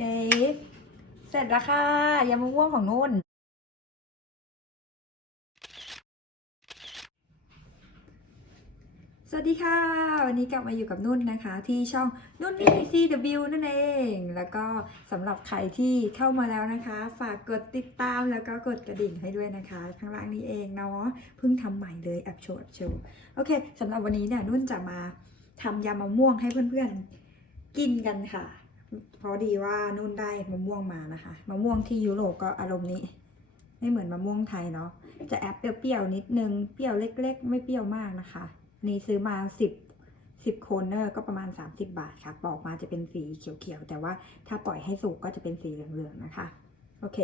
เคเสร็จแล้วค่ะยำมะม่วงของนุ่น สวัสดีค่ะ วันนี้กลับมาอยู่กับนุ่นนะคะ ที่ช่องนุ่นนี่ CW นั่นเอง แล้วก็สำหรับใครที่เข้ามาแล้วนะคะ ฝากกดติดตามแล้วก็กดกระดิ่งให้ด้วยนะคะ ข้างล่างนี้เองเนาะเพิ่งทำใหม่เลยแอบโชว์แอบโชว์โอเคสำหรับวันนี้เนี่ยนุ่นจะมาทำยำมะม่วงให้เพื่อนๆกินกันค่ะ เพราะดีว่านุ่นได้มะม่วงมานะคะ มะม่วงที่ยุโรปก็อารมณ์นี้ ไม่เหมือนมะม่วงไทยเนาะ จะแอบเปรี้ยวๆนิดนึง เปรี้ยวเล็ก ๆ ไม่เปรี้ยวมากนะคะนนี่ซื้อมา10 10โคนเนอร์ก็ประมาณ 30 บาทค่ะ ปอกมาจะเป็นสีเขียวๆ แต่ว่าถ้าปล่อยให้สุกก็จะเป็นสีเหลืองๆนะคะ โอเค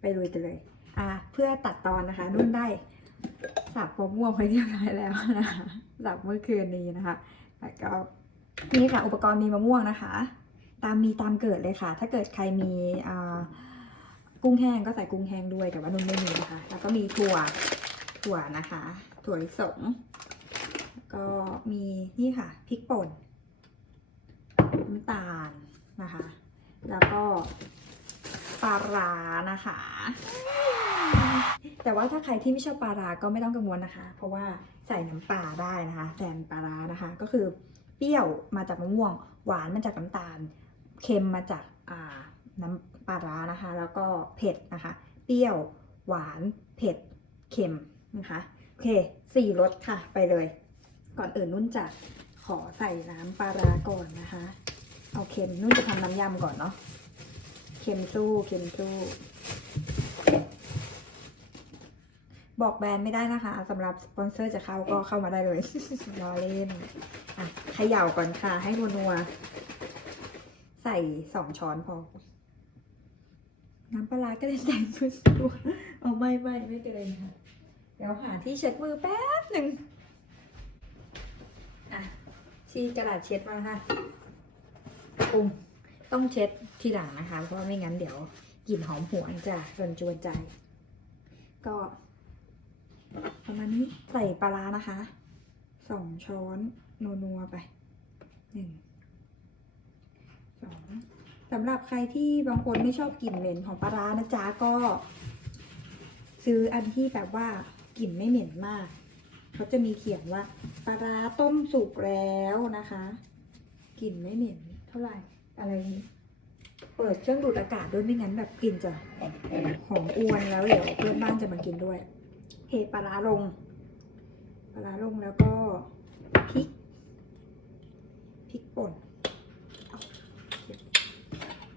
ไปลุยกันเลย อ่า เพื่อตัดตอนนะคะ นุ่นได้สับมะม่วงไปเรียบร้อยแล้วนะคะสับเมื่อคืนนี้นะคะแล้วก็นี่ค่ะอุปกรณ์มีมะม่วงนะคะ ตามมีตามเกิดเลยค่ะ ถ้าเกิดใครมีกุ้งแห้งก็ใส่กุ้งแห้งด้วย แต่ว่านุ่นไม่มีนะคะ แล้วก็มีถั่ว ถั่วนะคะ ถั่วลิสง ก็มีนี่ค่ะพริกป่น น้ำตาลนะคะ แล้วก็ปลาร้านะคะ แต่ว่าถ้าใครที่ไม่ชอบปลาร้าก็ไม่ต้องกังวลนะคะ เพราะว่าใส่น้ำปลาได้นะคะแทนปลาร้านะคะ ก็คือเปรี้ยวมาจากมะม่วง หวานมาจากน้ำตาล เค็มมาจากาน้ำปลาร้านะคะ แล้วก็เผ็ดนะคะ เปรี้ยวหวานเผ็ดเค็มนะคะ โอเคสี่รสค่ะไปเลย ก่อนอื่นนุ่นจะขอใส่น้ำปลาร้าก่อนนะคะ เอาเค็มนุ่นจะทำน้ำยำก่อนเนาะเค็มสู้เค็มสู้ บอกแบรนด์ไม่ได้นะคะสำหรับสปอนเซอร์จะเข้าก็เข้ามาได้เลยรอเล่นอะเขย่าก่อนค่ะให้นัวๆ ส่สองช้อนพอ น้ำปลากระเด็นแตกพื้นตัวเอาไม่ไม่ไม่เด็นค่ะ เดี๋ยวหาที่เช็ดมือแป๊บหนึ่งอะที่กระดาษเช็ดมาค่ะปุ่มต้องเช็ดทีหลังนะคะ เพราะไม่งั้นเดี๋ยวกลิ่นหอมหวนจะรนจวนใจ ก็ประมาณนี้ใส่ปลาร้านะคะสองช้อนนัวๆไปหนึ่ง สำหรับใครที่บางคนไม่ชอบกลิ่นเหม็นของปลาร้านะจ๊ะก็ ซื้ออันที่แบบว่ากลิ่นไม่เหม็นมากเขาจะมีเขียนว่าปลาร้าต้มสุกแล้วนะคะกลิ่นไม่เหม็นเท่าไหร่อะไรนี้เปิดเครื่องดูดอากาศด้วยไม่งั้นแบบกลิ่นจะหอมอวนแล้วเดี๋ยวเพื่อนบ้านจะมากินด้วยเทปลาร้าลง ปลาร้าลงแล้วก็พริกพริกป่นเอา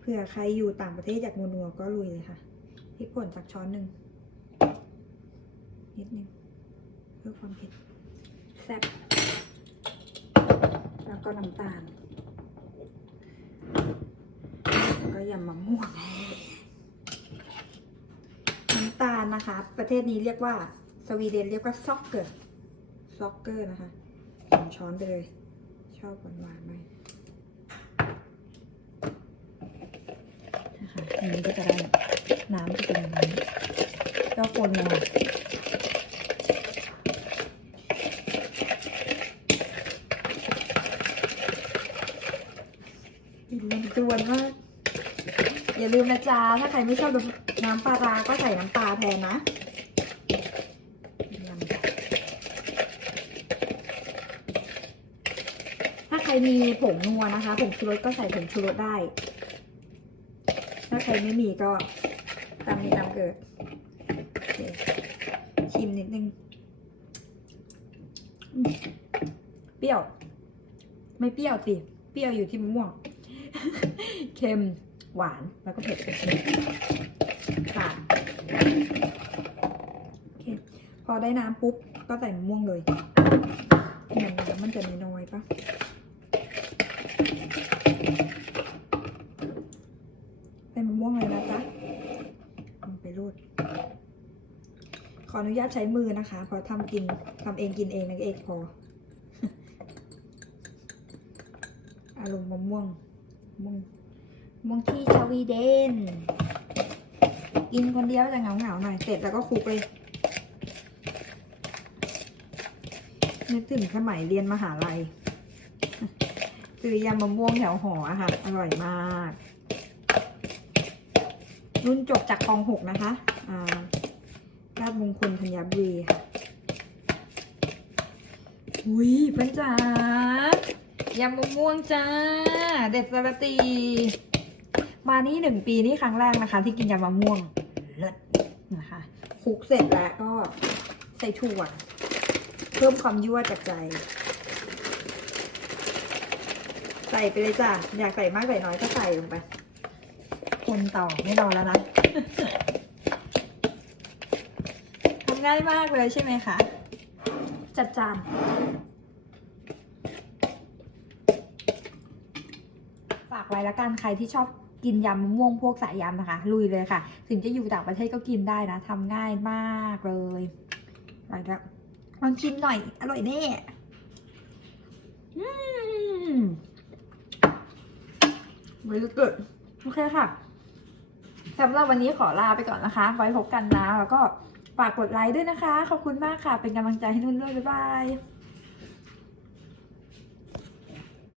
เผื่อใครอยู่ต่างประเทศอยากนัวๆก็ลุยเลยค่ะพริกป่นสักช้อนหนึ่งนิดนึงเพื่อความเผ็ดแซ่บแล้วก็น้ำตาลแล้วก็ยำมะม่วงน้ำตาลนะคะ ประเทศนี้เรียกว่า สวีเดนเรียกว่าซ็อกเกอร์ซ็อกเกอร์นะคะสองช้อนไปเลย ชอบหวานหวานๆไหมะ อันนี้ก็จะได้น้ำจะเป็นอย่างนี้ก็คนลงมากินลมจวนมากอย่าลืมนะจ๊ะถ้าใครไม่ชอบน้ำปลาร้าก็ใส่น้ำปลาแทนนะถ้าใครมีผงนัวนะคะ ผงชูรสก็ใส่ผงชูรสได้ ใครไม่มีก็ตามมีตามเกิดชิมนิดนึงเปรี้ยว ไม่เปรี้ยวสิ เปรี้ยวอยู่ที่มะม่วง เค็ม หวาน แล้วก็เผ็ดค่ะโอเค พอได้น้ำปุ๊บ ก็ใส่มะม่วงเลยเหมือนน้ำมันจะน้อยๆปะใส่มะม่วงเลยนะจ๊ะลงไปรูด ข ออนุญาตใช้มือนะคะเพราะทำกินทำเองกินเองนะเอกพออารมณ์มะม่วงม่วงม่วงที่สวีเดน กินคนเดียวจะเหงาเหงาๆหน่อยเสร็จแล้วก็คลุกเลยนึกถึงสมัยเรียนมหาลัยซื้อยำมะม่วงแถวหออะค่ะอร่อยมากนุ่นจบจากคลองหกนะคะ อ่า ราชมงคลธัญบุรีค่ะอุ้ยเพื่อนจ๋ายำมะม่วงจ้า เด็ดสระตี มานี่หนึ่งปีนี่ครั้งแรกนะคะ ที่กินยำมะม่วงเลิศนะคะคลุกเสร็จแล้วก็ใส่ถั่วเพิ่มความยั่วจากใจ ใส่ไปเลยจ้ะอยากใส่มากใส่น้อยก็ใส่ลงไป คนต่อไม่รอแล้วนะ ง่ายมากเลยใช่ไหมคะ จัดจานฝากไว้ละกันใครที่ชอบกินยำมะม่วงพวกสายยำนะคะ ลุยเลยค่ะ ถึงจะอยู่ต่างประเทศก็กินได้นะทำง่ายมากเลยไปแล้วลองชิมหน่อย อร่อยแน่อืมไม่รู้เกิดโอเคค่ะสำหรับวันนี้ขอลาไปก่อนนะคะ ไว้พบกันนะแล้วก็ ฝากกดไลค์ด้วยนะคะ ขอบคุณมากค่ะ เป็นกำลังใจให้นุ่นด้วย บ๊ายบาย